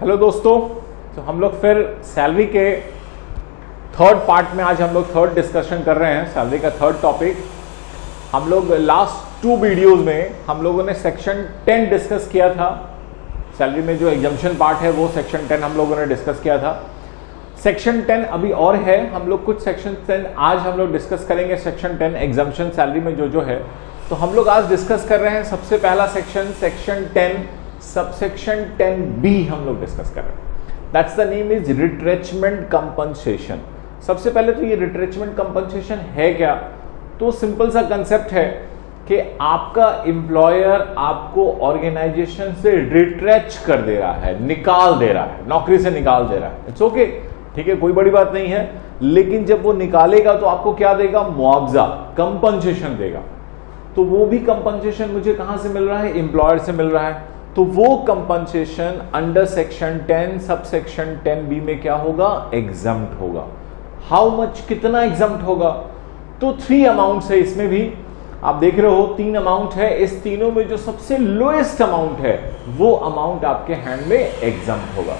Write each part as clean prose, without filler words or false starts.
Hello दोस्तों, तो हम लोग फिर सैलरी के थर्ड पार्ट में आज हम लोग थर्ड डिस्कशन कर रहे हैं। सैलरी का थर्ड टॉपिक हम लोग लास्ट 2 वीडियोस में हम लोगों ने सेक्शन 10 डिस्कस किया था। सैलरी में जो एग्जम्पशन पार्ट है वो सेक्शन 10 हम लोगों ने डिस्कस किया था। सेक्शन 10 अभी और है, हम लोग कुछ सेक्शन 10 आज हम लोग डिस्कस करेंगे। सेक्शन 10 एग्जम्पशन सैलरी में जो है तो हम लोग आज डिस्कस कर रहे हैं। सबसे पहला सेक्शन सेक्शन 10 सबसेक्शन 10B हम लोग डिस्कस कर रहे हैं। That's the name is retrenchment compensation. सबसे पहले तो ये रिट्रेचमेंट कंपनसेशन है क्या, तो सिंपल सा कंसेप्ट है कि आपका एम्प्लॉयर आपको ऑर्गेनाइजेशन से रिट्रेच कर दे रहा है, निकाल दे रहा है, नौकरी से निकाल दे रहा है। इट्स ओके, ठीक है, कोई बड़ी बात नहीं है। लेकिन जब वो निकालेगा तो आपको क्या देगा, मुआवजा, कंपनसेशन देगा। तो वो भी कंपनसेशन मुझे कहां से मिल रहा है, एम्प्लॉयर से मिल रहा है। तो वो compensation under section 10 subsection 10B में क्या होगा, एग्जम्प्ट होगा। हाउ मच, कितना एग्जम्प्ट होगा, तो 3 अमाउंट है इसमें भी। आप देख रहे हो 3 अमाउंट है। इस तीनों में जो सबसे लोएस्ट अमाउंट है वो अमाउंट आपके हैंड में एग्जम्प्ट होगा।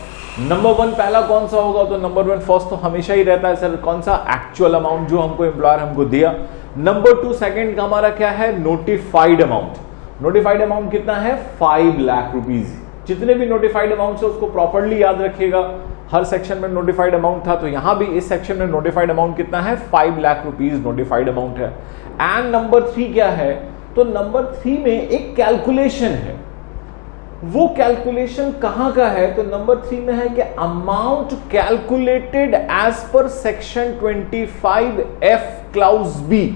नंबर 1 पहला कौन सा होगा, तो नंबर 1 फर्स्ट तो हमेशा ही रहता है सर, कौन सा, एक्चुअल अमाउंट जो हमको एम्प्लॉयर हमको दिया। नंबर 2 सेकंड का हमारा क्या है, नोटिफाइड अमाउंट। नोटिफाइड अमाउंट कितना है, 5 लाख रुपीज। जितने भी नोटिफाइड अमाउंट है उसको प्रॉपर्ली याद रखिएगा। हर सेक्शन में नोटिफाइड अमाउंट था, तो यहां भी इस सेक्शन में नोटिफाइड अमाउंट कितना है, 5 लाख रुपीज नोटिफाइड अमाउंट है। एंड नंबर 3 क्या है, तो नंबर 3 में एक कैलकुलेशन है। वो कैलकुलेशन कहां का है, तो नंबर 3 में है कि amount calculated as per section 25F clause B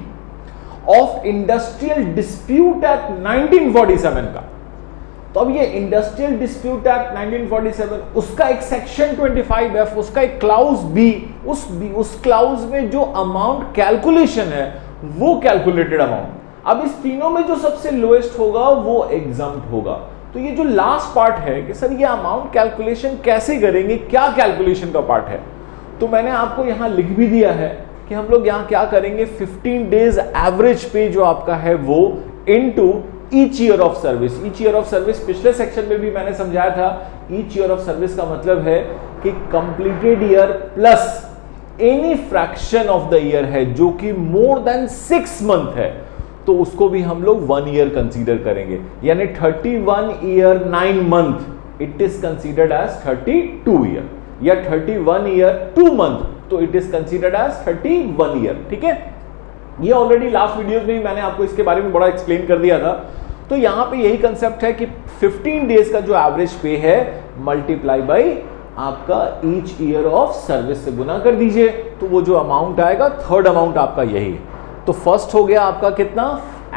of industrial dispute act 1947 का। तो अब ये इंडस्ट्रियल डिस्प्यूट एक्ट 1947 उसका एक सेक्शन 25F, उसका एक क्लाउज B, उस क्लाउज में जो अमाउंट कैलकुलेशन है वो कैलकुलेटेड अमाउंट। अब इस तीनों में जो सबसे लोएस्ट होगा वो एग्जम्प्ट होगा। तो ये जो लास्ट पार्ट है कि सर ये अमाउंट कैलकुलेशन कैसे करेंगे, क्या कैलकुलेशन का पार्ट है, तो मैंने आपको यहां लिख भी दिया है कि हम लोग यहां क्या करेंगे, 15 डेज एवरेज पे जो आपका है वो into each year of service. Each year of service पिछले सेक्शन में भी मैंने समझाया था। ईच ईयर ऑफ सर्विस का मतलब है कि completed year plus any fraction of the year है जो कि मोर देन 6 मंथ है, तो उसको भी हम लोग 1 ईयर कंसीडर करेंगे। यानी 31 year 9 month it is considered as 32 year, या 31 ईयर 2 मंथ तो it is considered as 31 year. ठीक है, ये ऑलरेडी लास्ट वीडियोस में ही मैंने आपको इसके बारे में बड़ा एक्सप्लेन कर दिया था। तो यहां पे यही कंसेप्ट है कि 15 डेज का जो एवरेज पे है मल्टीप्लाई बाई आपका ईच ईयर ऑफ सर्विस से गुना कर दीजिए, तो वो जो अमाउंट आएगा, थर्ड अमाउंट आपका यही है। तो फर्स्ट हो गया आपका कितना,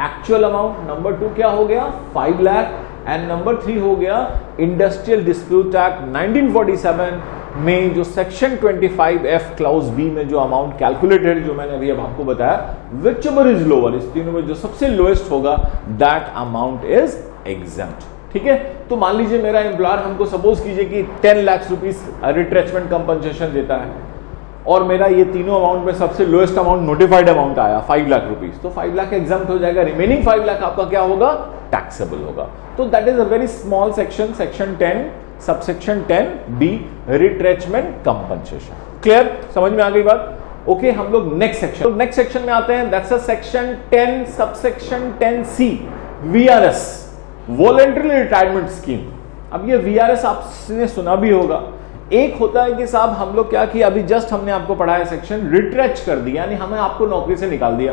एक्चुअल अमाउंट। नंबर 2 क्या हो गया, 5 लाख। एंड नंबर 3 हो गया इंडस्ट्रियल डिस्प्यूट एक्ट 1947 में जो सेक्शन 25F क्लाउज B में जो अमाउंट कैलकुलेटेड, जो मैंने अभी अब आपको बताया, विच एवर इज लोअर, इस तीनों में जो सबसे लोएस्ट होगा दैट अमाउंट इज एग्जम्प्ट। ठीक है, तो मान लीजिए मेरा एम्प्लॉयर हमको सपोज कीजिए कि 10 लाख रुपीज रिट्रेचमेंट कंपनसेशन देता है और मेरा ये तीनों अमाउंट में सबसे लोएस्ट अमाउंट नोटिफाइड अमाउंट आया 5 लाख रुपीज, तो 5 लाख एग्जम्प्ट हो जाएगा। रिमेनिंग 5 लाख आपका क्या होगा, टैक्सेबल होगा। तो that is a very small section, section 10 subsection 10B retrenchment compensation. Clear, समझ में आ गई बात? ओके, हम लोग नेक्स्ट सेक्शन में आते हैं। That's a section 10 subsection 10C VRS, voluntary retirement scheme. अब ये VRS आपने सुना भी होगा। एक होता है कि साहब हम लोग क्या किया, अभी जस्ट हमने आपको पढ़ाया सेक्शन, रिट्रेच कर दिया, यानी हमें आपको नौकरी से निकाल दिया।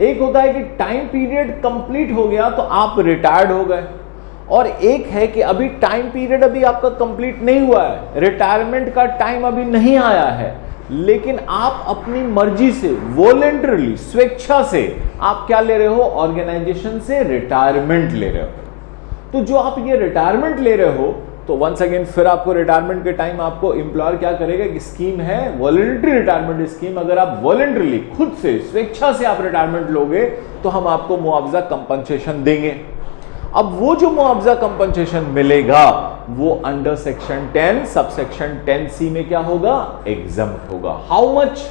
एक होता है कि टाइम पीरियड कंप्लीट हो गया तो आप रिटायर्ड हो गए, और एक है कि अभी टाइम पीरियड अभी आपका कंप्लीट नहीं हुआ है, रिटायरमेंट का टाइम अभी नहीं आया है, लेकिन आप अपनी मर्जी से वॉलंटरली, स्वेच्छा से आप क्या ले रहे हो, ऑर्गेनाइजेशन से रिटायरमेंट ले रहे हो। तो जो आप ये रिटायरमेंट ले रहे हो, तो वंस अगेन फिर आपको रिटायरमेंट के टाइम आपको एम्प्लॉयर क्या करेगा, कि स्कीम है वॉलंटरी रिटायरमेंट स्कीम। अगर आप वॉलंटरली, खुद से, स्वेच्छा से आप रिटायरमेंट लोगे तो हम आपको मुआवजा कंपनसेशन देंगे। अब वो जो मुआवजा कंपनसेशन मिलेगा वो अंडर सेक्शन 10 सबसेक्शन 10C में क्या होगा, एग्जम्प्ट होगा। हाउ मच,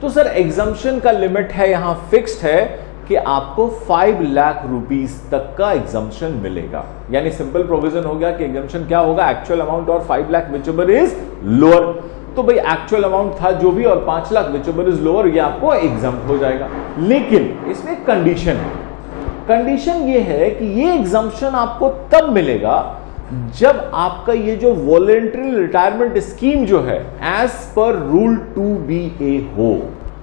तो सर एग्जम्पशन का लिमिट है यहां फिक्स्ड है कि आपको 5 लाख रुपीस तक का एग्जम्पशन मिलेगा। यानी सिंपल प्रोविजन हो गया कि एग्जम्पशन क्या होगा, एक्चुअल अमाउंट और 5 lakh which ever is lower. तो भाई एक्चुअल अमाउंट था जो भी और 5 lakh which ever is lower, ये आपको एग्जम्प्ट हो जाएगा। लेकिन इसमें कंडीशन है, कंडीशन ये है कि ये एग्जम्पशन आपको तब मिलेगा जब आपका ये जो वॉलंटरी रिटायरमेंट स्कीम जो है एज पर रूल 2BA हो।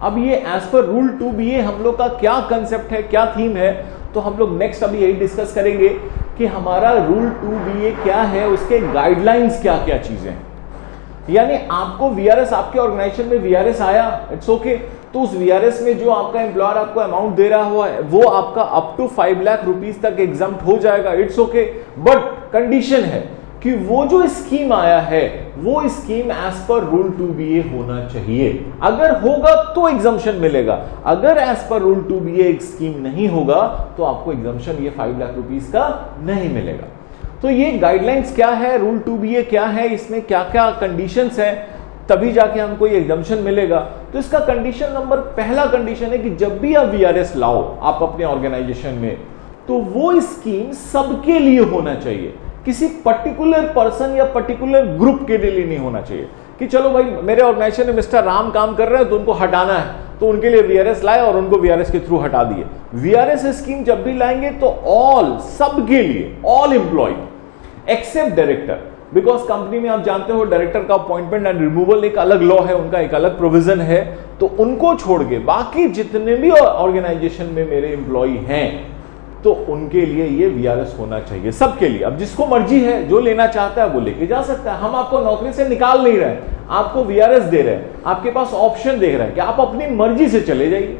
अब ये एज पर रूल 2BA हम लोग का क्या कंसेप्ट है, क्या थीम है, तो हम लोग नेक्स्ट अभी यही डिस्कस करेंगे कि हमारा रूल 2BA क्या है, उसके गाइडलाइंस क्या क्या चीजें हैं। यानी आपको वीआरएस, आपके ऑर्गेनाइजेशन में वीआरएस आया, इट्स ओके, तो उस वीआरएस में जो आपका एम्प्लॉयर आपको अमाउंट दे रहा हुआ है वो आपका अप टू 5 लाख रुपीस तक एग्जम्प्ट हो जाएगा, इट्स ओके। बट कंडीशन है कि वो जो स्कीम आया है वो scheme as per rule 2BA होना चाहिए। अगर होगा तो एग्जम्पशन मिलेगा, अगर as per rule 2BA scheme नहीं होगा तो आपको एग्जम्पशन ये 5 लाख रुपीस का नहीं मिलेगा। तो ये गाइडलाइंस क्या है, रूल 2BA क्या है, इसमें क्या क्या कंडीशंस हैं, तभी जाके हमको ये एग्जम्पशन मिलेगा। तो इसका कंडीशन नंबर, पहला कंडीशन है कि जब भी आप वीआरएस लाओ आप अपने ऑर्गेनाइजेशन में, तो वो स्कीम सबके लिए होना चाहिए, किसी पर्टिकुलर पर्सन या पर्टिकुलर ग्रुप के लिए नहीं होना चाहिए कि चलो भाई मेरे ऑर्गेनाइजेशन में मिस्टर राम काम कर रहे हैं तो उनको हटाना है, तो उनके लिए वीआरएस लाए और उनको वीआरएस के थ्रू हटा दिए। वीआरएस स्कीम जब भी लाएंगे तो ऑल, सबके लिए, all employ except director, because company में आप जानते हो डायरेक्टर का अपॉइंटमेंट एंड रिमूवल एक अलग लॉ है, उनका एक अलग प्रोविजन है। तो उनको छोड़ के बाकी जितने भी ऑर्गेनाइजेशन में मेरे एम्प्लॉय हैं तो उनके लिए ये वीआरएस होना चाहिए, सबके लिए। अब जिसको मर्जी है, जो लेना चाहता है वो लेके जा सकता है। हम आपको नौकरी से निकाल नहीं रहे, आपको वीआरएस दे रहे हैं, आपके पास ऑप्शन दे रहे हैं कि आप अपनी मर्जी से चले जाइए।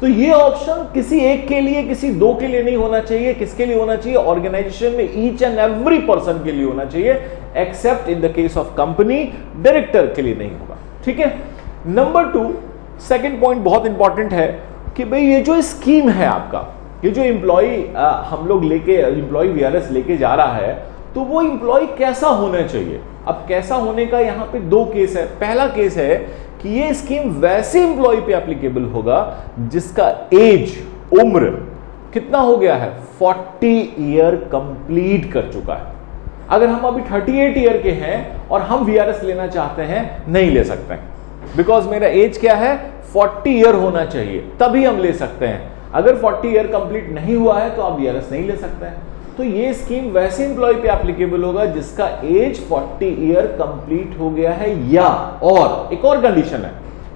तो ये ऑप्शन किसी एक के लिए, किसी दो के लिए नहीं होना चाहिए। किसके लिए होना चाहिए? ऑर्गेनाइजेशन में ईच एंड एवरी पर्सन के लिए होना चाहिए, accept in the case of company director के लिए नहीं होगा। ठीक है। नंबर 2, सेकंड पॉइंट बहुत इंपॉर्टेंट है कि भाई ये जो स्कीम है आपका, ये जो एम्प्लॉय हम लोग लेके, एम्प्लॉय वीआरएस लेके जा रहा है, तो वो एम्प्लॉय कैसा होना चाहिए। अब कैसा होने का यहाँ पे 2 केस है। पहला केस है कि ये स्कीम वैसे एम्प्लॉय पे एप्लीकेबल होगा जिसका एज, उम्र कितना हो गया है, 40 ईयर कंप्लीट कर चुका है। अगर हम अभी 38 ईयर के हैं और हम वीआरएस लेना चाहते हैं, नहीं ले सकते हैं, बिकॉज मेरा एज क्या है, 40 ईयर होना चाहिए, तभी हम ले सकते हैं। अगर 40 ईयर कंप्लीट नहीं हुआ है तो आप वीआरएस नहीं ले सकते हैं। तो ये स्कीम वैसे एम्प्लॉय पे एप्लीकेबल होगा जिसका एज 40 ईयर कंप्लीट हो गया है, या और एक और कंडीशन है,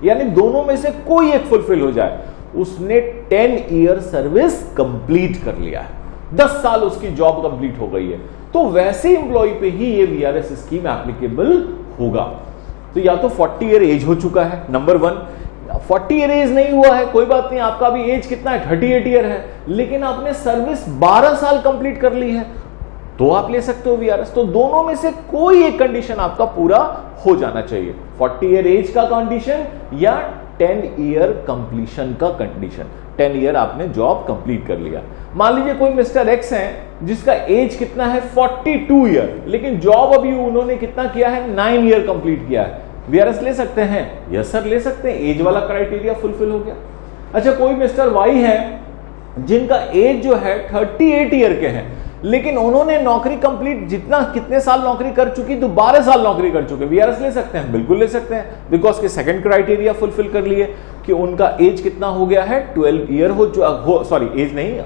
यानी दोनों में से कोई एक फुलफिल हो जाए, उसने 10 ईयर सर्विस कंप्लीट कर लिया है, 10 साल उसकी जॉब कंप्लीट हो गई है, तो वैसे एम्प्लॉय पे ही ये वीआरएस स्कीम एप्लीकेबल होगा। तो या तो 40 ईयर एज हो चुका है, नंबर 1। 40 ईयर एज नहीं हुआ है, कोई बात नहीं, आपका अभी एज कितना है, 38 ईयर है, लेकिन आपने सर्विस 12 साल कंप्लीट कर ली है, तो आप ले सकते हो वीआरएस। तो दोनों में से कोई एक कंडीशन आपका पूरा हो जाना चाहिए, 40 ईयर एज का कंडीशन या 10 ईयर कंप्लीशन का कंडीशन। 10 ईयर आपने जॉब कंप्लीट कर लिया। मान लीजिए कोई मिस्टर एक्स है जिसका एज कितना है, 42 ईयर, लेकिन जॉब अभी उन्होंने कितना किया है, 9 ईयर कंप्लीट किया है, वीआरएस ले सकते हैं? यस सर, ले सकते हैं, एज वाला क्राइटेरिया फुलफिल हो गया। अच्छा, कोई मिस्टर वाई है जिनका एज जो है 38 ईयर के हैं, लेकिन उन्होंने नौकरी कंप्लीट, जितना कितने साल नौकरी कर चुकी, तो 12 साल नौकरी कर चुके, वीआरएस ले सकते हैं? बिल्कुल ले सकते हैं, बिकॉज के सेकंड क्राइटेरिया फुलफिल कर लिए कि उनका एज कितना हो गया है, 12 ईयर हो सॉरी एज नहीं,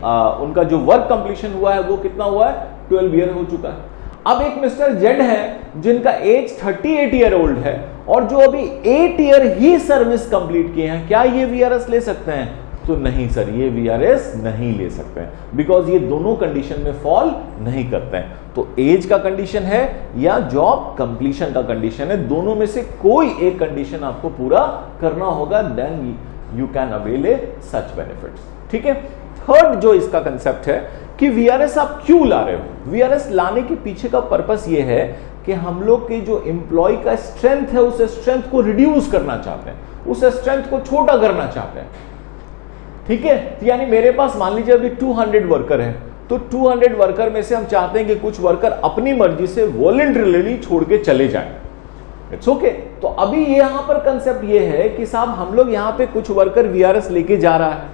उनका जो वर्क कंप्लीशन हुआ है वो कितना हुआ है, 12 ईयर हो चुका है। अब एक मिस्टर जेड है जिनका एज 38 ईयर ओल्ड है और जो अभी 8 ईयर ही सर्विस कंप्लीट किए हैं, क्या ये वीआरएस ले सकते हैं? तो नहीं सर, ये वीआरएस नहीं ले सकते हैं, बिकॉज ये दोनों कंडीशन में फॉल नहीं करते हैं। तो एज का कंडीशन है या जॉब कंप्लीशन का कंडीशन है, दोनों में से कोई एक कंडीशन आपको पूरा करना होगा, then you can avail a such benefits. ठीक है। थर्ड जो इसका कंसेप्ट है कि वीआरएस आप क्यों ला रहे हो। वीआरएस लाने के पीछे का पर्पस ये है कि हम लोग के जो एम्प्लॉय का स्ट्रेंथ है, उस स्ट्रेंथ को रिड्यूस करना चाहते हैं, उस स्ट्रेंथ को छोटा करना चाहते हैं। ठीक है। यानी मेरे पास मान लीजिए अभी 200 वर्कर है, तो 200 वर्कर में से हम चाहते हैं कि कुछ वर्कर अपनी मर्जी से वॉलंटरीली छोड़ के चले जाएं। It's okay. तो अभी यहां पर कंसेप्ट ये है कि साहब हम लोग यहां पे कुछ वर्कर वीआरएस लेके जा रहा है,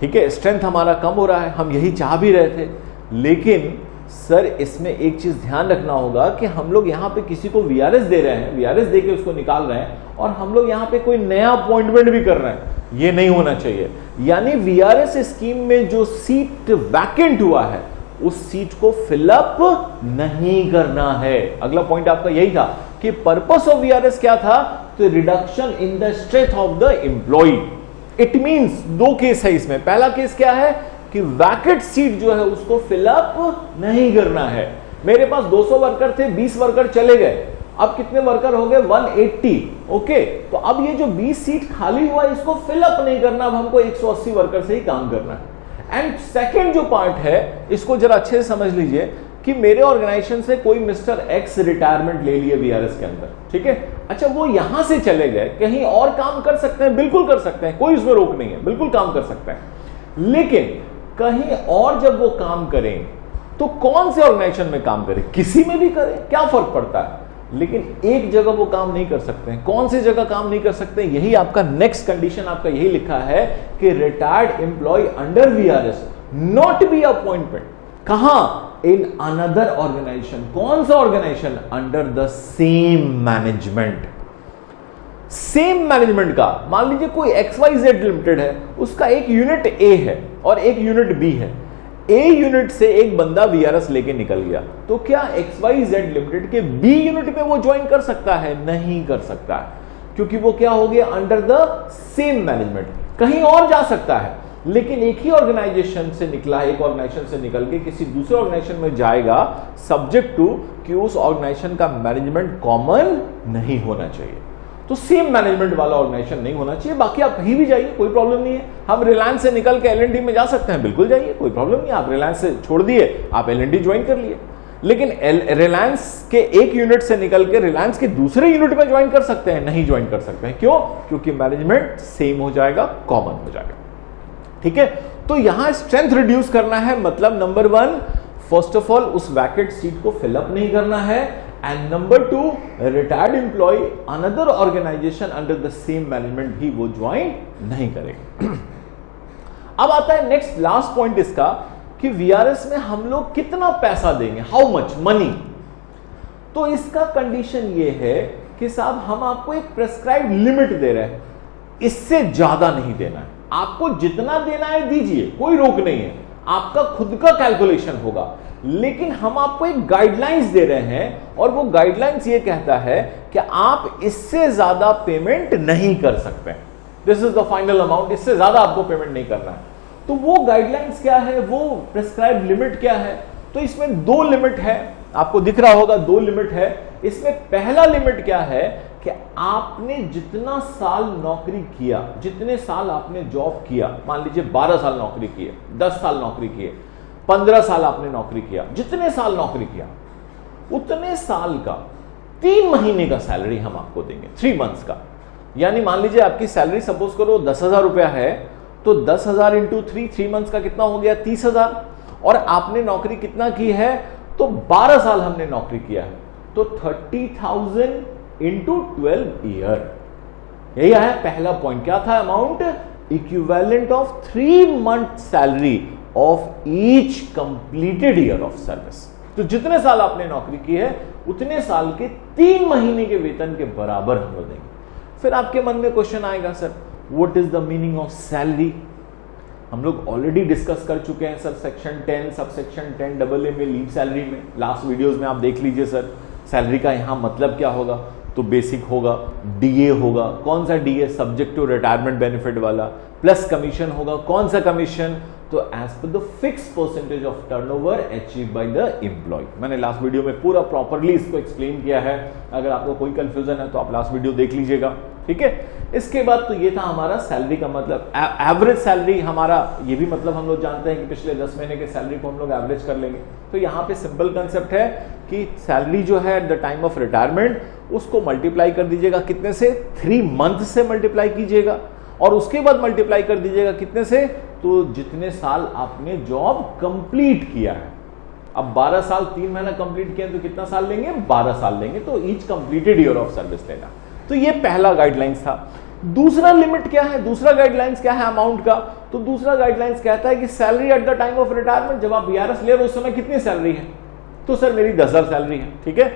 ठीक है, स्ट्रेंथ हमारा कम हो रहा है, हम यही चाह भी रहे थे, लेकिन सर इसमें एक चीज ध्यान रखना होगा कि हम लोग यहाँ पे किसी को वीआरएस दे रहे हैं, वीआरएस दे के उसको निकाल रहे हैं और हम लोग यहाँ पे कोई नया अपॉइंटमेंट भी कर रहे हैं, ये नहीं होना चाहिए। यानी वीआरएस स्कीम में जो सीट वैकेंट हुआ है उस सीट को फिलअप नहीं करना है। अगला पॉइंट आपका यही था कि पर्पस ऑफ वीआरएस क्या था, तो reduction in the strength of the employ. It means दो केस है इसमें। पहला केस क्या है कि वैकेंट सीट जो है उसको फिलअप नहीं करना है। मेरे पास 200 वर्कर थे, 20 वर्कर चले गए, अब कितने वर्कर हो गए 180। ओके, तो अब ये जो 20 सीट खाली हुआ इसको फिलअप नहीं करना, अब हमको 180 वर्कर से ही काम करना है। एंड सेकेंड जो पार्ट है इसको जरा अच्छे से समझ लीजिए कि मेरे ऑर्गेनाइजेशन से कोई मिस्टर एक्स रिटायरमेंट ले लिए वीआरएस के अंदर, ठीक है। अच्छा, वो यहां से चले गए, कहीं और काम कर सकते हैं, बिल्कुल कर सकते हैं, कोई उसमें रोक नहीं है, बिल्कुल काम कर सकते हैं। लेकिन कहीं और जब वो काम करें तो कौन से ऑर्गेनाइजेशन में काम करें, किसी में भी करें, क्या फर्क पड़ता है। लेकिन एक जगह वो काम नहीं कर सकते हैं। कौन सी जगह काम नहीं कर सकते, यही आपका नेक्स्ट कंडीशन आपका यही लिखा है कि retired employ under VRS not be appointment. कहां, इन अनदर ऑर्गेनाइजेशन। कौन सा organisation, under the same management. Same management का, मान लीजिए कोई XYZ लिमिटेड है, उसका एक यूनिट ए है और एक यूनिट बी है। ए यूनिट से एक बंदा वीआरएस लेके निकल गया, तो क्या XYZ लिमिटेड के बी यूनिट में वो ज्वाइन कर सकता है, नहीं कर सकता है, क्योंकि वो क्या हो गया, अंडर द सेम मैनेजमेंट। कहीं और जा सकता है, लेकिन एक ही ऑर्गेनाइजेशन से निकला, एक ऑर्गेनाइजेशन से निकल के किसी दूसरे ऑर्गेनाइजेशन में जाएगा, सब्जेक्ट टू कि उस ऑर्गेनाइजेशन का मैनेजमेंट कॉमन नहीं होना चाहिए। तो सेम मैनेजमेंट वाला ऑर्गेनाइजेशन नहीं होना चाहिए। बाकी आप कहीं भी जाइए, कोई प्रॉब्लम नहीं है। हम रिलायंस से निकल के L&T में जा सकते हैं, बिल्कुल जाइए, कोई प्रॉब्लम नहीं। आप रिलायंस से छोड़ दिए, आप L&T ज्वाइन कर लिए, लेकिन रिलायंस के एक यूनिट से निकल के रिलायंस के दूसरे यूनिट में ज्वाइन कर सकते हैं, नहीं ज्वाइन कर सकते हैं। क्यों, क्योंकि मैनेजमेंट सेम हो जाएगा, कॉमन हो जाएगा, ठीक है। तो यहां स्ट्रेंथ रिड्यूस करना है, मतलब नंबर 1 फर्स्ट ऑफ ऑल उस वैकेंट सीट को फिलअप नहीं करना है, and number 2 retired employ another organisation under the same management भी वो ज्वाइन नहीं करेगा। अब आता है नेक्स्ट लास्ट पॉइंट इसका कि वीआरएस में हम लोग कितना पैसा देंगे, हाउ मच मनी। तो इसका कंडीशन ये है कि साहब हम आपको एक प्रेस्क्राइब्ड लिमिट दे रहे हैं, इससे ज्यादा नहीं देना है। आपको जितना देना है दीजिए, कोई रोक नहीं है, आपका खुद का कैलकुलेशन होगा। लेकिन हम आपको एक गाइडलाइंस दे रहे हैं और वो गाइडलाइंस ये कहता है कि आप इससे ज्यादा पेमेंट नहीं कर सकते। This is the final amount, इससे ज्यादा आपको पेमेंट नहीं करना है। तो वो गाइडलाइंस क्या है, वो प्रेस्क्राइब लिमिट क्या है। तो इसमें 2 लिमिट है, आपको दिख रहा होगा 2 लिमिट है। इसमें पहला लिमिट क्या है कि आपने जितना साल नौकरी किया, जितने साल आपने जॉब किया, मान लीजिए 12 साल नौकरी की है, 10 साल नौकरी की है, 15 साल आपने नौकरी किया, जितने साल नौकरी किया उतने साल का 3 महीने का सैलरी हम आपको देंगे, 3 मंथ्स का। यानी मान लीजिए आपकी सैलरी सपोज करो 10,000 रुपया है, तो 10,000 इंटू 3 मंथ्स का कितना हो गया, 30,000। और आपने नौकरी कितना की है, तो 12 साल हमने नौकरी किया है, तो 30,000 इंटू 12 ईयर। यही है पहला पॉइंट। क्या था amount, equivalent of 3 month salary of each completed year of service. तो जितने साल आपने नौकरी की है उतने साल के 3 महीने के वेतन के बराबर हम लोग देंगे। फिर आपके मन में क्वेश्चन आएगा, sir what is the meaning of salary. हम लोग ऑलरेडी डिस्कस कर चुके हैं सर, सेक्शन 10 सबसेक्शन 10 AA में लीव सैलरी में, लास्ट वीडियोस में आप देख लीजिए सर। सैलरी का यहां मतलब क्या होगा, तो बेसिक होगा, डीए होगा, कौन सा DA, subject to retirement benefit वाला, प्लस कमीशन होगा, कौन सा कमीशन, तो as per the fix percentage of turnover achieve by the employ. मैंने लास्ट वीडियो में पूरा प्रॉपर्ली इसको एक्सप्लेन किया है, अगर आपको कोई कंफ्यूजन है तो आप लास्ट वीडियो देख लीजिएगा, ठीक है। इसके बाद तो ये था हमारा सैलरी का मतलब, एवरेज सैलरी हमारा, ये भी मतलब हम लोग जानते हैं कि पिछले 10 महीने के सैलरी को हम लोग एवरेज कर लेंगे। तो यहाँ पे सिंपल कंसेप्ट है कि सैलरी जो है eight the time of retirement उसको मल्टीप्लाई कर दीजिएगा कितने से, 3 मंथ से मल्टीप्लाई कीजिएगा, और उसके बाद मल्टीप्लाई कर दीजिएगा कितने से, तो जितने साल आपने जॉब कंप्लीट किया है। अब 12 साल 3 महीना कंप्लीट किया तो कितना साल लेंगे, 12 साल लेंगे, तो each completed year of service लेना। तो ये पहला गाइडलाइंस था। दूसरा लिमिट क्या है, दूसरा गाइडलाइंस क्या है अमाउंट का, तो दूसरा गाइडलाइंस कहता है कि salary at the time of retirement, जब आप वीआरएस ले रहे हो उस समय कितनी सैलरी है, तो सर मेरी 10,000 सैलरी है, ठीक है,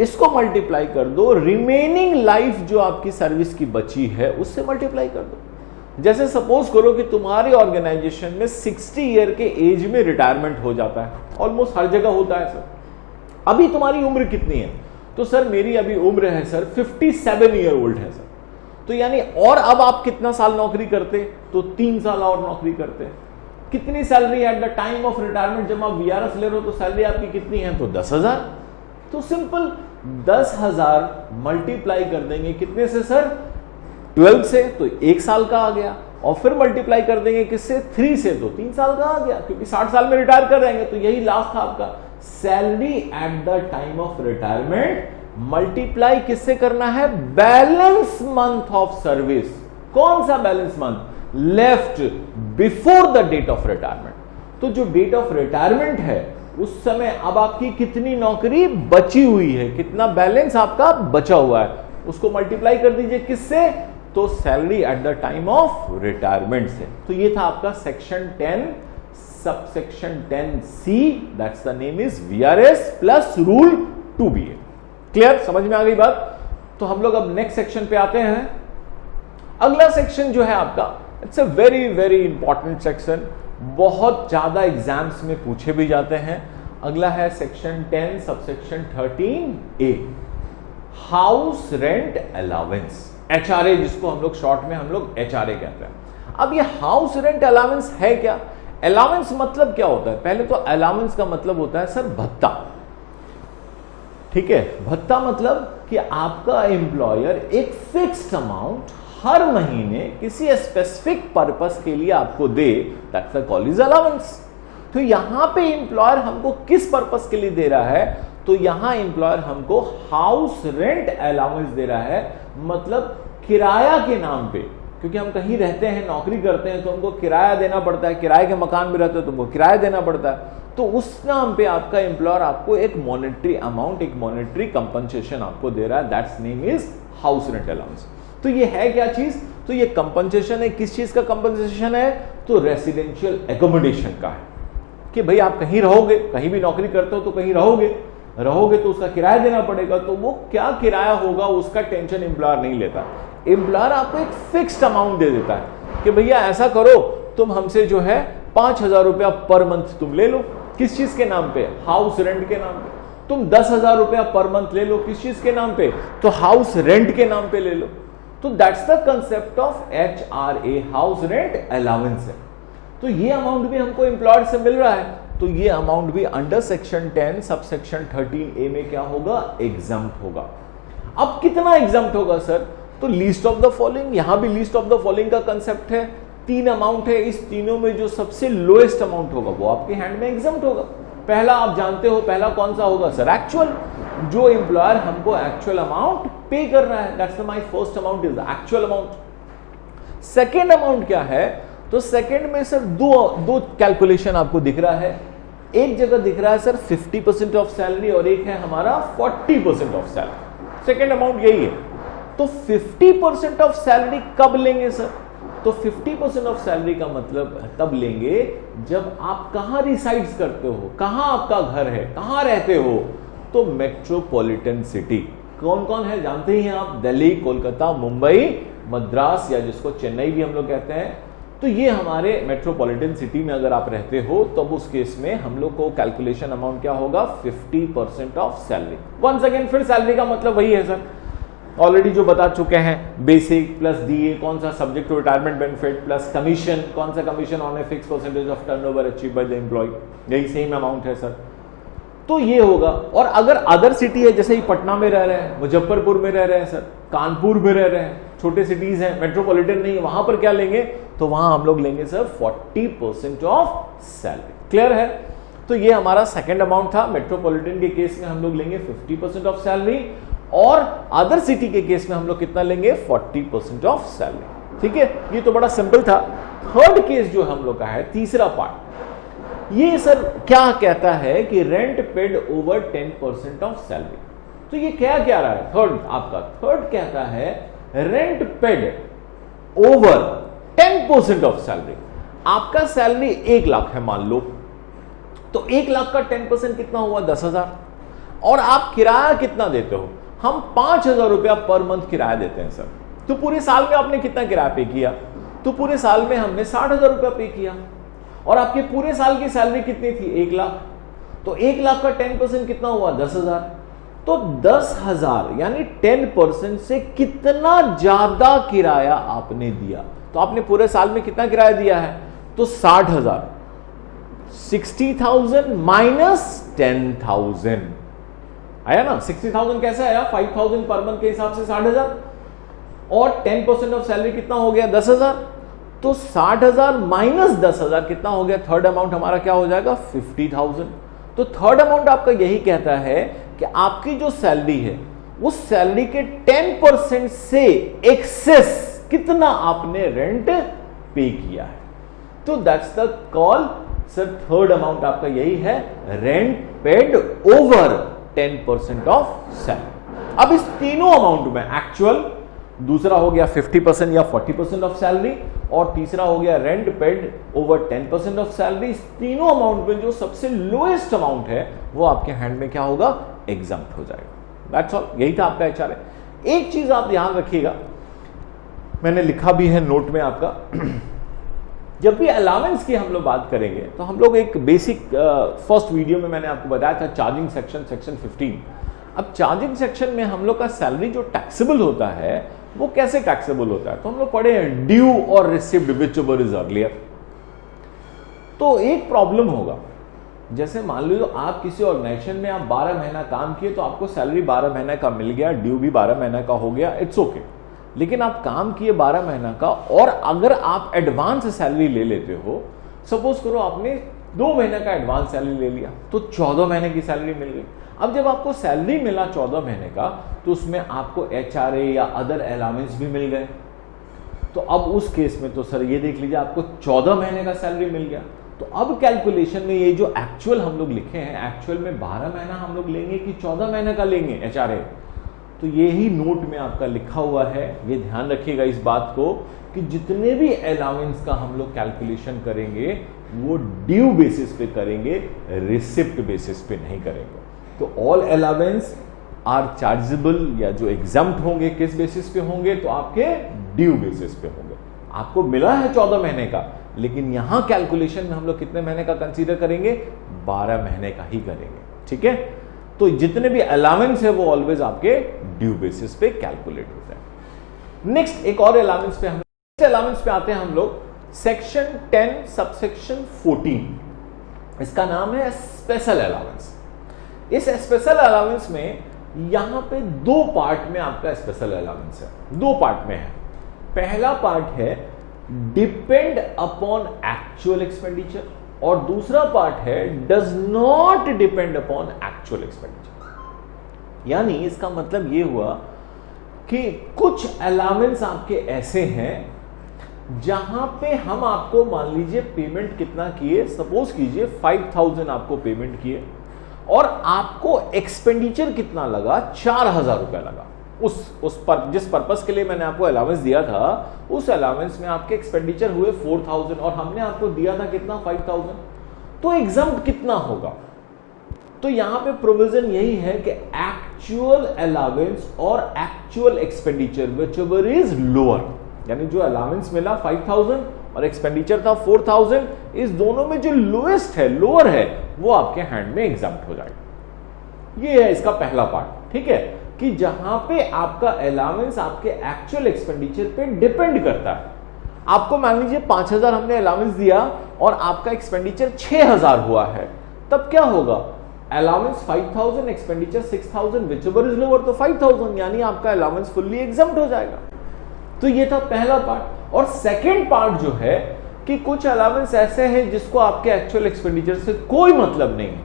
इसको मल्टीप्लाई कर दो रिमेनिंग लाइफ जो आपकी सर्विस की बची है उससे मल्टीप्लाई कर दो। जैसे सपोज करो कि तुम्हारी ऑर्गेनाइजेशन में 60 ईयर के एज में रिटायरमेंट हो जाता है, ऑलमोस्ट हर जगह होता है सर। अभी तुम्हारी उम्र कितनी है? तो सर मेरी अभी उम्र है सर 57 ईयर ओल्ड है सर। तो यानी और अब आप कितना साल नौकरी करते? तो 3 साल और नौकरी करते। कितनी salary at the time of retirement? जब आप वीआरएस ले रहे हो तो सैलरी आपकी कितनी है? तो 10,000। तो सिंपल 10,000 मल्टीप्लाई कर देंगे कितने से सर? 12 से, तो 1 साल का आ गया, और फिर मल्टीप्लाई कर देंगे किससे? 3 से, तो 3 साल का आ गया, क्योंकि 60 साल में रिटायर कर रहेंगे। तो यही लास्ट था आपका salary at the time of retirement multiply किससे करना है? Balance month of service. कौन सा balance month? Left before the date of retirement. तो जो डेट ऑफ रिटायरमेंट है उस समय अब आपकी कितनी नौकरी बची हुई है, कितना बैलेंस आपका बचा हुआ है, उसको मल्टीप्लाई कर दीजिए किससे? तो salary at the time of retirement से। तो ये था आपका section 10 subsection 10C, that's the name is VRS plus rule 2BA। Clear? समझ में आ गई बात? तो हम लोग अब नेक्स्ट सेक्शन पे आते हैं। अगला सेक्शन जो है आपका, it's a very very important section, बहुत ज्यादा एग्जाम्स में पूछे भी जाते हैं। अगला है section 10 subsection 13A, house rent allowance, HRA, जिसको हम लोग शॉर्ट में हम लोग HRA कहते हैं। अब ये हाउस रेंट अलाउंस है क्या? अलाउंस मतलब क्या होता है? पहले तो अलाउंस का मतलब होता है सर भत्ता, ठीक है। भत्ता मतलब कि आपका एम्प्लॉयर एक फिक्स्ड अमाउंट हर महीने किसी स्पेसिफिक पर्पस के लिए आपको दे, दैट्स कॉल्ड इज अलाउंस। तो यहां पे एम्प्लॉयर हमको किस पर्पस के लिए दे रहा है? तो यहां एम्प्लॉयर हमको हाउस रेंट अलाउंस दे रहा है, मतलब किराया के नाम पे, क्योंकि हम कहीं रहते हैं, नौकरी करते हैं, तो हमको किराया देना पड़ता है, किराए के मकान में रहते हैं तो हमको किराया देना पड़ता है। तो उस नाम पे आपका एम्प्लॉयर आपको एक मॉनेटरी अमाउंट, एक मॉनेटरी कंपनसेशन आपको दे रहा है, that's name is house rent allowance. तो ये है क्या चीज? तो ये कंपनसेशन है। किस चीज का कंपनसेशन है? तो रेसिडेंशियल एकोमोडेशन का है, कि भाई आप कहीं रहोगे, कहीं भी नौकरी करते हो तो कहीं रहोगे तो उसका किराया देना पड़ेगा। तो वो क्या किराया होगा उसका टेंशन एम्प्लॉयर नहीं लेता। एम्प्लॉयर आपको एक फिक्स्ड अमाउंट दे देता है कि भैया ऐसा करो, तुम हमसे जो है 5,000 रुपया पर मंथ तुम ले लो। किस चीज के नाम पे? हाउस रेंट के नाम पे। तुम 10,000 रुपया पर मंथ ले लो, किस चीज के नाम पे? तो हाउस रेंट के नाम पे ले लो। तो that's the concept of HRA, house rent allowance है। तो ये अमाउंट भी हमको एम्प्लॉयर से मिल रहा है, तो ये अमाउंट भी अंडर सेक्शन 10 सबसेक्शन 13A में क्या होगा? एग्जम्प्ट होगा। अब कितना एग्जम्प्ट होगा सर? तो लीस्ट ऑफ द फॉलोइंग, यहां भी लीस्ट ऑफ द फॉलोइंग का कंसेप्ट है। 3 अमाउंट है, इस तीनों में जो सबसे लोएस्ट अमाउंट होगा वो आपके हैंड में एग्जम्प्ट होगा। पहला आप जानते हो, पहला कौन सा होगा सर? एक्चुअल। जो एम्प्लॉयर हमको एक्चुअल अमाउंट पे कर रहा है, that's my first amount is actual amount. Second amount क्या है? तो सेकेंड में सर दो कैलकुलेशन आपको दिख रहा है। एक जगह दिख रहा है सर 50% ऑफ सैलरी, और एक है हमारा 40% ऑफ सैलरी। सेकेंड अमाउंट यही है। तो 50% ऑफ सैलरी कब लेंगे सर? तो 50% ऑफ सैलरी का मतलब तब लेंगे जब आप कहां रिसाइड्स करते हो, कहां आपका घर है, कहां रहते हो। तो मेट्रोपॉलिटन सिटी कौन कौन है जानते ही हैं आप? दिल्ली, कोलकाता, मुंबई, मद्रास, या जिसको चेन्नई भी हम लोग कहते हैं। तो ये हमारे मेट्रोपॉलिटन सिटी में अगर आप रहते हो तब उस केस में हम लोग को कैलकुलेशन अमाउंट क्या होगा? 50% ऑफ सैलरी। वंस अगेन फिर सैलरी का मतलब वही है सर, ऑलरेडी जो बता चुके हैं, बेसिक प्लस डीए, कौन सा subject to retirement benefit, plus commission, कौन सा commission on a fix percentage of turnover achieve by the employ, यही सेम अमाउंट है सर। तो ये होगा। और अगर अदर सिटी है, जैसे ही पटना में रह रहे हैं, मुजफ्फरपुर में रह रहे हैं सर, कानपुर में रह रहे हैं, छोटे सिटीज हैं, मेट्रोपॉलिटन नहीं, वहां पर क्या लेंगे? तो वहां हम लोग लेंगे सर 40% ऑफ सैलरी। क्लियर है? तो ये हमारा सेकंड अमाउंट था। मेट्रोपॉलिटन के केस में हम लोग लेंगे 50% ऑफ सैलरी, और अदर सिटी के केस में हम लोग कितना लेंगे? 40% ऑफ सैलरी। ठीक है, ये तो बड़ा सिंपल था। थर्ड केस जो हम लोग का है, तीसरा पार्ट, ये सर क्या कहता है कि rent paid over 10% of salary. तो ये क्या कह रहा है? थर्ड आपका थर्ड कहता है rent paid over 10% of salary. आपका सैलरी 1 लाख है मान लो, तो 1 लाख का 10% कितना हुआ 10,000। और आप किराया कितना देते हो, हम 5,000 रुपया पर मंथ किराया देते हैं सर। तो पूरे साल में आपने कितना किराया पे किया, तो पूरे साल में हमने 60,000 रुपया पे किया। और आपके पूरे साल की सैलरी कितनी थी 1 लाख, तो 1 लाख का 10% कितना हुआ 10,000। तो 10,000 यानी 10% से कितना ज्यादा किराया आपने दिया, तो आपने पूरे साल में कितना किराया दिया है, तो 60,000। 60,000 माइनस 10,000 आया ना। 60,000 कैसे आया, 5,000 पर मंथ के हिसाब से 60,000 और 10% ऑफ सैलरी कितना हो गया 10,000। तो 60,000 माइनस 10,000 कितना हो गया, थर्ड अमाउंट हमारा क्या हो जाएगा 50,000। तो थर्ड अमाउंट आपका यही कहता है कि आपकी जो सैलरी है उस सैलरी के 10% से एक्सेस कितना आपने रेंट पे किया है। तो that's the call sir, third amount आपका यही है, rent paid over 10% of salary. अब इस तीनों अमाउंट में एक्चुअल, दूसरा हो गया 50% या 40% ऑफ सैलरी, और तीसरा हो गया rent paid over 10% of salary. इस तीनों अमाउंट में जो सबसे लोएस्ट अमाउंट है वो आपके हैंड में क्या होगा, एग्जम्प्ट हो जाएगा। दैट्स ऑल, यही था आपका एचआरए। एक चीज आप ध्यान रखिएगा, मैंने लिखा भी है नोट में आपका, जब भी अलावेंस की हम लोग बात करेंगे तो हम लोग एक बेसिक फर्स्ट वीडियो में मैंने आपको बताया था चार्जिंग सेक्शन 15। अब चार्जिंग सेक्शन में हम लोग का सैलरी जो टैक्सेबल होता है वो कैसे टैक्सेबल होता है, तो हम लोग पढ़े हैं ड्यू और रिसिव्ड व्हिचएवर इज अर्लियर। तो एक प्रॉब्लम होगा, जैसे मान लो आप किसी ऑर्गेनाइजेशन में आप 12 महीना काम किए तो आपको सैलरी 12 महीने का मिल गया, ड्यू भी 12 महीने का हो गया, इट्स ओके। लेकिन आप काम किए 12 महीना का और अगर आप एडवांस सैलरी ले लेते हो, सपोज करो आपने 2 महीने का एडवांस सैलरी ले लिया तो 14 महीने की सैलरी मिल गई। अब जब आपको सैलरी मिला 14 महीने का तो उसमें आपको एचआरए या अदर अलाउंस भी मिल गए। तो अब उस केस में तो सर ये देख लीजिए आपको 14 महीने का सैलरी मिल गया। तो अब कैलकुलेशन में ये जो एक्चुअल हम लोग लिखे हैं, एक्चुअल में 12 महीना हम लोग लेंगे कि 14 महीने का लेंगे एचआरए, तो यही नोट में आपका लिखा हुआ है। ये ध्यान रखिएगा इस बात को कि जितने भी अलाउंस का हम लोग कैलकुलेशन करेंगे वो ड्यू बेसिस पे करेंगे, रिसिप्ट बेसिस पे नहीं करेंगे। तो ऑल अलाउंस आर चार्जेबल या जो एग्जम्प्ट होंगे किस बेसिस पे होंगे, तो आपके ड्यू बेसिस पे होंगे। आपको मिला है 14 महीने का, लेकिन यहां कैलकुलेशन में हम लोग कितने महीने का कंसीडर करेंगे, 12 महीने का ही करेंगे। ठीक है, तो जितने भी अलाउंस है वो ऑलवेज आपके ड्यू बेसिस पे कैलकुलेट होता है। नेक्स्ट एक और अलाउंस पे आते हैं हम लोग, सेक्शन 10 सबसेक्शन 14। इसका नाम है स्पेशल अलाउंस। इस स्पेशल अलाउंस में यहां पे 2 पार्ट में आपका स्पेशल अलाउंस है, 2 पार्ट में है। पहला पार्ट है डिपेंड अपॉन एक्चुअल एक्सपेंडिचर और दूसरा पार्ट है does not depend upon actual expenditure. यानी इसका मतलब ये हुआ कि कुछ अलाउंस आपके ऐसे हैं जहां पे हम आपको मान लीजिए पेमेंट कितना किए, सपोज कीजिए 5,000 आपको पेमेंट किए और आपको एक्सपेंडिचर कितना लगा, 4,000 रुपया लगा। जिस पर्पस के लिए मैंने आपको अलाउंस दिया था उस अलाउंस में आपके एक्सपेंडिचर हुए 4,000 और हमने आपको दिया था कितना 5,000, तो एग्जम्प्ट कितना होगा। तो यहां पे प्रोविजन यही है कि एक्चुअल अलाउंस और actual expenditure whichever is lower, यानी जो अलाउंस मिला 5,000 और एक्सपेंडिचर था 4,000, इस दोनों में जो लोएस्ट है, लोअर है, वो आपके हैंड में एग्जम्प्ट हो जाएगा। ये है इसका पहला पार्ट। ठीक है, कि जहां पे आपका अलाउंस आपके एक्चुअल एक्सपेंडिचर पे डिपेंड करता है। आपको मान लीजिए 5,000 हमने अलाउंस दिया और आपका एक्सपेंडिचर 6,000 हुआ है, तब क्या होगा, allowance 5,000 expenditure 6,000 whichever is lower, तो 5,000 यानी आपका अलाउंस फुल्ली एग्जम्प्ट हो जाएगा। तो ये था पहला पार्ट। और सेकेंड पार्ट जो है कि कुछ अलाउंस ऐसे हैं जिसको आपके एक्चुअल एक्सपेंडिचर से कोई मतलब नहीं है,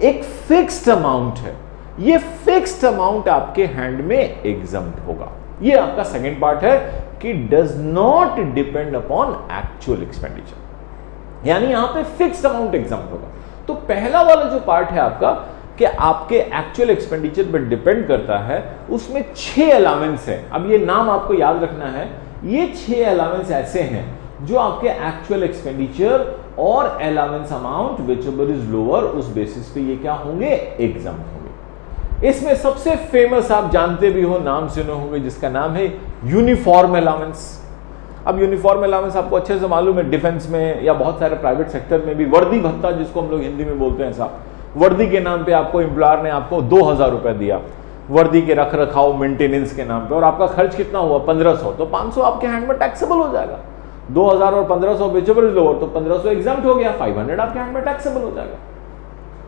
एक फिक्स्ड अमाउंट है, ये फिक्स्ड अमाउंट आपके हैंड में एग्जम्प्ट होगा। ये आपका सेकंड पार्ट है कि does not depend upon actual expenditure, यानी यहां पे फिक्स्ड अमाउंट एग्जम्प्ट होगा। तो पहला वाला जो पार्ट है आपका कि आपके एक्चुअल एक्सपेंडिचर पर डिपेंड करता है, उसमें 6 अलाउंस है। अब ये नाम आपको याद रखना है, ये 6 अलाउंस ऐसे हैं जो आपके एक्चुअल एक्सपेंडिचर और allowance amount whichever is lower, उस बेसिस पे ये क्या होंगे, एग्जाम्प्ट होंगे। इसमें सबसे फेमस आप जानते भी हो, नाम सुने होंगे, जिसका नाम है यूनिफॉर्म अलाउंस। अब यूनिफॉर्म अलाउंस आपको अच्छे से मालूम है, डिफेंस में या बहुत सारे प्राइवेट सेक्टर में भी वर्दी भत्ता, जिसको हम लोग हिंदी में बोलते हैं साहब, वर्दी के नाम पे आपको एम्प्लॉयर ने आपको 2000 रुपए दिया वर्दी के रख रखाव मेंटेनेंस के नाम पे, और आपका खर्च कितना हुआ 1500, तो 500 आपके हैंड में टैक्सेबल हो जाएगा। 2000 और 1500 विचएवर इज लोअर, तो 1500 एग्जाम्प्ट हो गया, 500 आपके हैंड में टैक्सेबल हो जाएगा।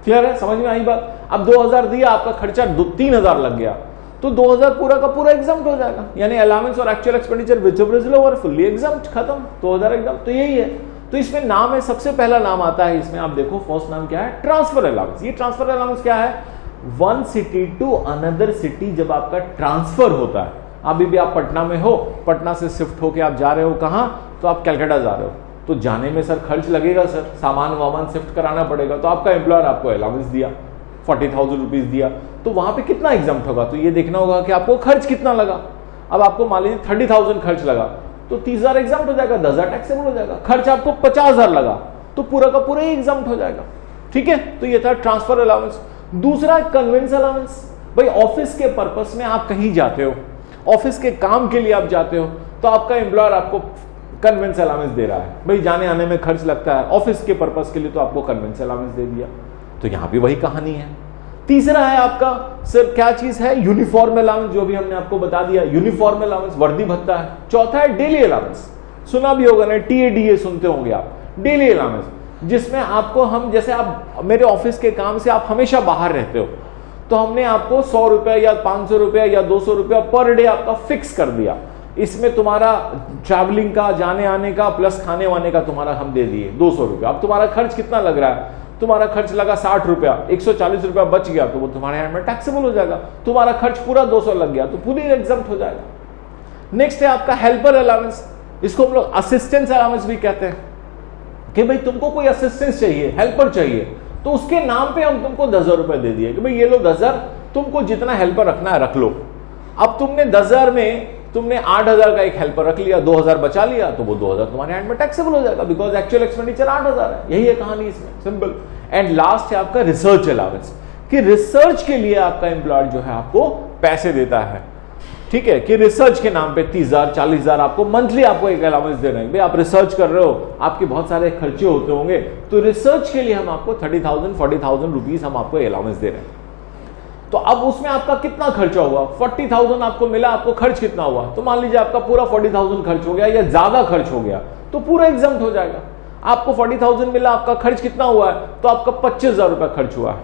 क्लियर है, समझ में आई बात। अब 2000 दिया, आपका खर्चा 3000 लग गया, तो 2000 पूरा का पूरा एग्जाम्प्ट हो जाएगा, यानी अलाउंस और actual expenditure whichever is lower, fully exempt, खत्म, 2000 एग्जाम्प्ट। तो यही है। तो इसमें नाम है, सबसे पहला नाम आता है इसमें, आप देखो फर्स्ट नाम क्या है, ट्रांसफर अलाउंस। ये ट्रांसफर अलाउंस क्या है, one city to another city जब आपका ट्रांसफर होता है, अभी भी आप पटना में हो, पटना से शिफ्ट होके आप जा रहे हो कहां, तो आप कलकत्ता जा रहे हो, तो जाने में सर खर्च लगेगा, सर सामान वामान शिफ्ट कराना पड़ेगा, तो आपका एम्प्लॉयर आपको अलाउंस दिया 40,000 रुपीज दिया, तो वहां पे कितना एग्जाम्प्ट होगा, तो ये देखना होगा कि आपको खर्च कितना लगा। अब आपको मान लीजिए 30,000 खर्च लगा, तो 30,000 एग्जाम्प्ट हो जाएगा, 10,000 टैक्सेबल हो जाएगा। खर्च आपको 50,000 लगा, तो पूरा का पूरा ही एग्जाम्प्ट हो जाएगा। ठीक है, तो ये था ट्रांसफर अलाउंस। दूसरा कन्वेंस अलाउंस, भाई ऑफिस के पर्पस में आप कहीं जाते हो, ऑफिस के काम के लिए आप जाते हो, तो आपका एम्प्लॉयर आपको कन्वेंस अलाउंस दे रहा है, भाई जाने आने में खर्च लगता है, ऑफिस के पर्पस के लिए, तो आपको कन्वेंस अलाउंस दे दिया। तो यहां भी वही कहानी है। तीसरा है आपका सर क्या चीज है, यूनिफॉर्म अलाउंस, जो भी हमने आपको बता दिया, यूनिफॉर्म अलाउंस वर्दी भत्ता है। चौथा है डेली अलाउंस, सुना भी होगा ना, TADA सुनते होंगे आप, डेली अलाउंस, जिसमें आपको हम, जैसे आप मेरे ऑफिस के काम से आप हमेशा बाहर रहते हो, तो हमने आपको 100 रुपए या 500 रुपए या 200 रुपया पर डे आपका फिक्स कर दिया, इसमें तुम्हारा ट्रैवलिंग का, जाने आने का प्लस खाने वाने का तुम्हारा हम दे दिए 200 रुपया। अब तुम्हारा खर्च कितना लग रहा है, तुम्हारा खर्च लगा 60 रुपया, 140 रुपया बच गया, तो वो तुम्हारे हैंड में टैक्सेबल हो जाएगा। तुम्हारा खर्च पूरा 200 लग गया, तो पूरी एग्जाम्प्ट हो जाएगा। नेक्स्ट है आपका हेल्पर अलाउंस, इसको हम लोग असिस्टेंस अलाउंस भी कहते हैं, कि भाई तुमको कोई असिस्टेंस चाहिए, हेल्पर चाहिए, तो उसके नाम पे हम तुमको 10,000 रुपए दे दिए कि भाई ये लो 10,000, तुमको जितना हेल्पर रखना है रख लो। अब तुमने 10,000 में तुमने 8,000 का एक हेल्पर रख लिया, 2,000 बचा लिया, तो वो 2,000 तुम्हारे हैंड में टैक्सेबल हो जाएगा, बिकॉज एक्चुअल एक्सपेंडिचर 8,000 है। यही है कहानी इसमें, सिंपल। एंड लास्ट है आपका रिसर्च अलाउंस, कि रिसर्च के लिए आपका एम्प्लॉयर जो है आपको पैसे देता है, ठीक है, कि रिसर्च के नाम पे 30,000 40,000 आपको मंथली आपको एक अलाउंस दे रहे हैं, भाई आप रिसर्च कर रहे हो, आपके बहुत सारे खर्चे होते होंगे, तो रिसर्च के लिए हम आपको 30,000 40,000 रुपीज हम आपको अलाउंस दे रहे हैं। तो अब उसमें आपका कितना खर्चा हुआ, 40,000 आपको मिला, आपको खर्च कितना हुआ, तो मान लीजिए आपका पूरा 40,000 खर्च हो गया या ज्यादा खर्च हो गया, तो पूरा एग्जाम्प्ट हो जाएगा। आपको 40,000 मिला, आपका खर्च कितना हुआ है, तो आपका 25,000 रुपया खर्च हुआ है,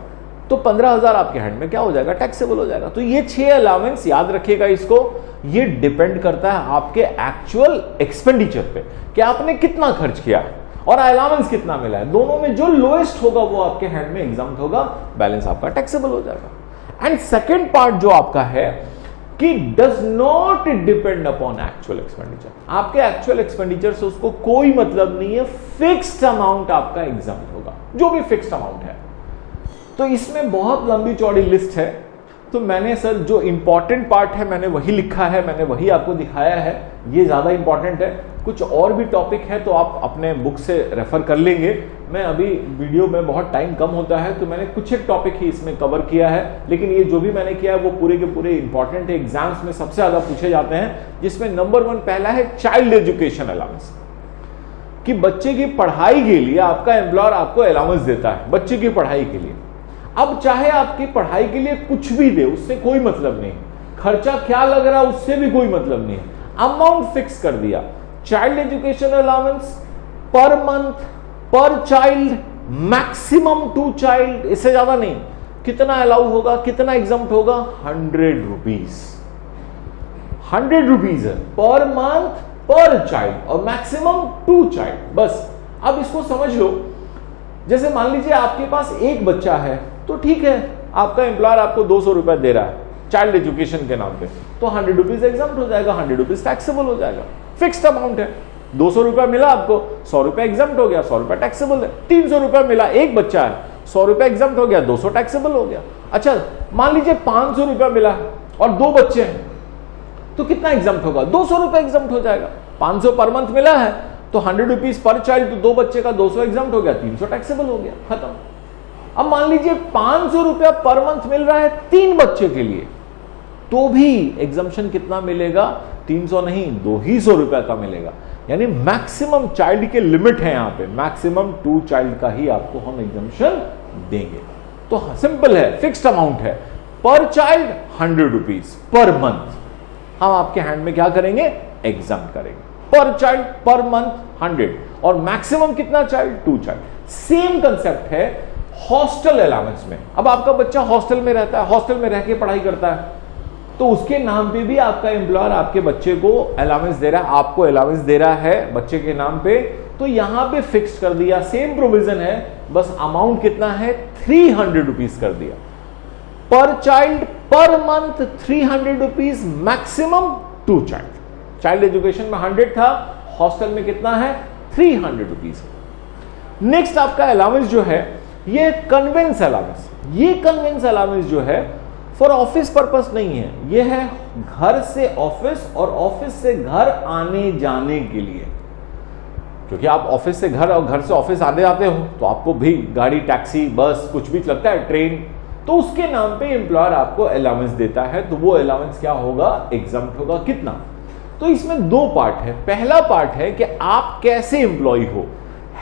तो 15,000 आपके हैंड में क्या हो जाएगा, टैक्सेबल हो जाएगा। तो ये 6 अलाउंस याद रखिएगा इसको, ये डिपेंड करता है आपके एक्चुअल एक्सपेंडिचर पे कि आपने कितना खर्च किया है और अलाउंस कितना मिला है, दोनों में जो लोएस्ट होगा वो आपके हैंड में एग्जाम्प्ट होगा, बैलेंस आपका टैक्सेबल हो जाएगा। एंड सेकेंड पार्ट जो आपका है कि does not depend upon actual expenditure, आपके एक्चुअल एक्सपेंडिचर से उसको कोई मतलब नहीं है, फिक्स्ड अमाउंट आपका एग्जाम्प्ट होगा, जो भी फिक्स्ड अमाउंट है। तो इसमें बहुत लंबी चौड़ी लिस्ट है, तो मैंने सर जो इंपॉर्टेंट पार्ट है मैंने वही लिखा है, मैंने वही आपको दिखाया है, ये ज्यादा इंपॉर्टेंट है। कुछ और भी टॉपिक है तो आप अपने बुक से रेफर कर लेंगे। मैं अभी वीडियो में बहुत टाइम कम होता है, तो मैंने कुछ एक टॉपिक ही इसमें कवर किया है, लेकिन ये जो भी मैंने किया है वो पूरे के पूरे इंपॉर्टेंट है, एग्जाम्स में सबसे ज्यादा पूछे जाते हैं, जिसमें नंबर 1 पहला है चाइल्ड एजुकेशन अलाउंस, कि बच्चे की पढ़ाई के लिए आपका एम्प्लॉयर आपको अलाउंस देता है, बच्चे की पढ़ाई के लिए। अब चाहे आपकी पढ़ाई के लिए कुछ भी दे, उससे कोई मतलब नहीं, खर्चा क्या लग रहा है उससे भी कोई मतलब नहीं, अमाउंट फिक्स कर दिया। Child education allowance per month पर चाइल्ड, मैक्सिमम 2 चाइल्ड, इससे ज्यादा नहीं। कितना अलाउ होगा, कितना एग्जाम्प्ट होगा, 100 रुपीज, 100 रुपीज है पर मंथ पर चाइल्ड, और मैक्सिमम 2 चाइल्ड, बस। अब इसको समझ लो, जैसे मान लीजिए आपके पास एक बच्चा है, तो ठीक है, आपका एम्प्लॉयर आपको 200 रुपए दे रहा है चाइल्ड एजुकेशन के नाम पे, तो 100 रुपीज एग्जाम्प्ट हो जाएगा, 100 रुपीज टैक्सेबल हो जाएगा, फिक्स्ड अमाउंट है। 200 रुपया मिला आपको, 100 रुपया एग्जाम्प्ट हो गया, 100 रुपया टैक्सेबल है। 300 रुपया मिला, एक बच्चा है, 100 रुपया एग्जाम्प्ट हो गया, 200 टैक्सेबल हो गया। अच्छा मान लीजिए 500 रुपया मिला और 2 बच्चे हैं, तो कितना एग्जाम्प्ट होगा, 200 रुपया एग्जाम्प्ट हो जाएगा। 500 पर मंथ मिला है, तो 100 रुपीज पर चाइल्ड, तो 2 बच्चे का 200 एग्जाम्प्ट हो गया, 300 टैक्सेबल हो गया, खत्म। अब मान लीजिए 500 रुपया पर मंथ मिल रहा है 3 बच्चे के लिए, तो भी एग्जाम्पशन कितना मिलेगा? 300 नहीं, 200 रुपया का मिलेगा। यानी मैक्सिमम चाइल्ड के लिमिट है, यहां पे मैक्सिमम 2 चाइल्ड का ही आपको हम एग्जाम्पशन देंगे। तो सिंपल है, फिक्स्ड अमाउंट है, पर चाइल्ड 100 रुपीज पर मंथ। हम आपके हैंड में क्या करेंगे? एग्जाम करेंगे। पर चाइल्ड पर मंथ 100, और मैक्सिमम कितना चाइल्ड? 2 चाइल्ड। सेम कंसेप्ट है हॉस्टल अलाउंस में। अब आपका बच्चा हॉस्टल में रहता है, हॉस्टल में रह के पढ़ाई करता है, तो उसके नाम पे भी आपका एम्प्लॉयर आपके बच्चे को अलाउंस दे रहा है, आपको अलाउंस दे रहा है बच्चे के नाम पे, तो यहां पे फिक्स कर दिया, सेम प्रोविजन है, बस अमाउंट कितना है? 300 रुपीज कर दिया। पर child per month 300 rupees, maximum 2 child. Child education में 100 था, हॉस्टल में कितना है? 300 रुपीज। नेक्स्ट आपका अलाउंस जो है ये कन्वेंस अलाउंस। ये कन्वेंस अलाउंस जो है फॉर ऑफिस पर्पस नहीं है, ये है घर से ऑफिस और ऑफिस से घर आने जाने के लिए। क्योंकि आप ऑफिस से घर और घर से ऑफिस आने जाते हो तो आपको भी गाड़ी, टैक्सी, बस कुछ भी लगता है, ट्रेन, तो उसके नाम पे एम्प्लॉयर आपको अलाउंस देता है। तो वो अलाउंस क्या होगा? एग्जम्प्ट होगा। कितना? तो इसमें 2 पार्ट है। पहला पार्ट है कि आप कैसे एम्प्लॉय हो,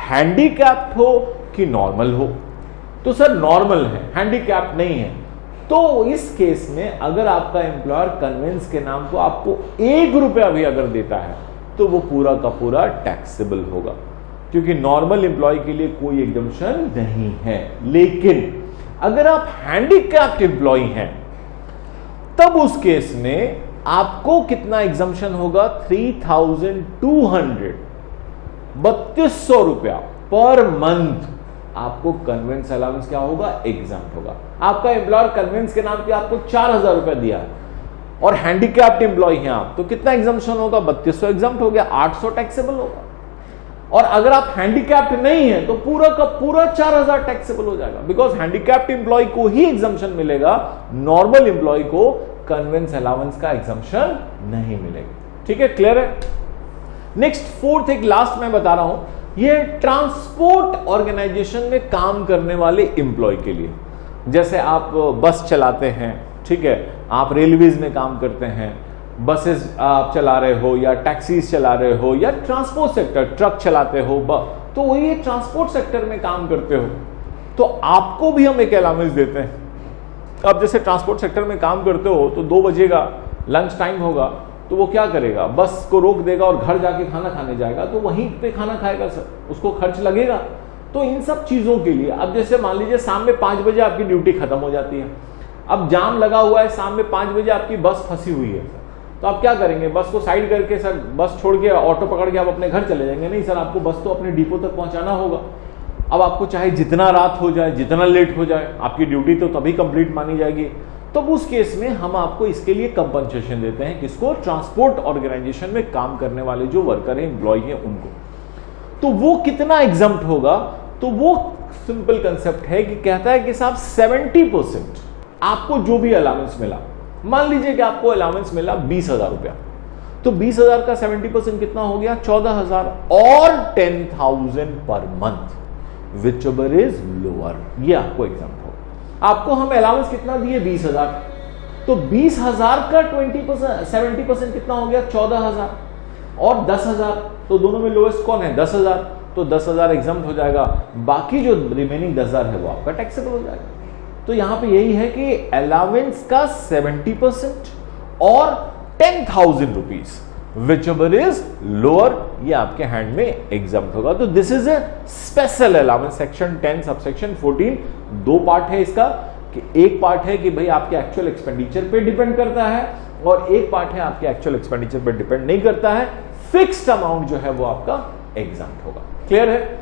हैंडीकैप्ड हो कि नॉर्मल हो। तो सर नॉर्मल है, हैंडीकैप्ड नहीं है, तो इस केस में अगर आपका एम्प्लॉयर कन्वेंस के नाम को आपको 1 रुपया भी अगर देता है तो वो पूरा का पूरा टैक्सेबल होगा, क्योंकि नॉर्मल एम्प्लॉय के लिए कोई एग्जम्पशन नहीं है। लेकिन अगर आप हैंडीकैप्ड एम्प्लॉय हैं तब उस केस में आपको कितना एग्जम्पशन होगा? 3200, 3200 रुपया पर मंथ आपको कन्वेंस अलाउंस क्या होगा? एग्जाम्प्ट होगा। आपका एम्प्लॉयर कन्वेंस के नाम पे आपको 4000 रुपया दिया है और हैंडीकैप्ड एम्प्लॉय हैं आप, तो कितना एग्जाम्पशन होगा? 3200 एग्जाम्प्ट हो गया, 800 टैक्सेबल होगा। और अगर आप हैंडीकैप्ड नहीं है तो पूरा का पूरा 4000 टैक्सेबल हो जाएगा, बिकॉज हैंडीकैप्ड एम्प्लॉय को ही एग्जाम्पशन मिलेगा, नॉर्मल एम्प्लॉय को कन्वेंस अलाउंस का एग्जाम्पशन नहीं मिलेगा। ठीक है, क्लियर है? नेक्स्ट फोर्थ, एक लास्ट मैं बता रहा हूं, ये ट्रांसपोर्ट ऑर्गेनाइजेशन में काम करने वाले एम्प्लॉय के लिए। जैसे आप बस चलाते हैं, ठीक है, आप रेलवेज में काम करते हैं, बसेस आप चला रहे हो या टैक्सीज चला रहे हो या ट्रांसपोर्ट सेक्टर, ट्रक चलाते हो, तो ये ट्रांसपोर्ट सेक्टर में काम करते हो तो आपको भी हम एक अलाउंस देते हैं। अब जैसे ट्रांसपोर्ट सेक्टर में काम करते हो तो 2 बजेगा, लंच टाइम होगा, तो वो क्या करेगा? बस को रोक देगा और घर जाके खाना खाने जाएगा, तो वहीं पे खाना खाएगा सर, उसको खर्च लगेगा। तो इन सब चीजों के लिए अब जैसे मान लीजिए शाम में 5 बजे आपकी ड्यूटी खत्म हो जाती है, अब जाम लगा हुआ है, शाम में 5 बजे आपकी बस फंसी हुई है, तो आप क्या करेंगे? बस को साइड करके सर बस छोड़ के ऑटो पकड़ के आप अपने घर चले जाएंगे? नहीं सर, आपको बस तो अपने डिपो तक पहुंचाना होगा। अब आपको चाहे जितना रात हो जाए, जितना लेट हो जाए, आपकी ड्यूटी तो तभी कंप्लीट मानी जाएगी। तो उस केस में हम आपको इसके लिए कंपनसेशन देते हैं, किसको? ट्रांसपोर्ट ऑर्गेनाइजेशन में काम करने वाले जो वर्कर हैं, एम्प्लॉय हैं, उनको। तो वो कितना एग्जम्प्ट होगा? तो वो सिंपल कंसेप्ट है कि कहता है कि साहब 70% आपको जो भी अलाउंस मिला, मान लीजिए कि आपको अलाउंस मिला 20,000 रुपया, तो 20,000 का 70% कितना हो गया? 14,000 और 10,000 per month, which ever is lower, ये आपको एग्जाम्पल होगा। आपको हम अलाउंस कितना दिए? 20,000, तो 20,000 का 20% 70% कितना हो गया? 14,000 और 10,000, तो दोनों में लोएस्ट कौन है? 10,000, तो 10,000 एग्जाम्प्ट हो जाएगा, बाकी जो रिमेनिंग 10,000 है वो आपका टैक्सेबल हो जाएगा। तो यहां पे यही है कि अलाउंस का 70% और 10,000 rupees, which ever is lower, ये आपके हैंड में एग्जाम्प्ट होगा। तो this is a special allowance, section 10 subsection 14। 2 part है इसका, कि एक पार्ट है कि भाई आपके एक्चुअल एक्सपेंडिचर पे डिपेंड करता है, और एक पार्ट है आपके एक्चुअल एक्सपेंडिचर पे डिपेंड नहीं करता है, फिक्स्ड अमाउंट जो है वो आपका एग्जाम्प्ट होगा। क्लियर है?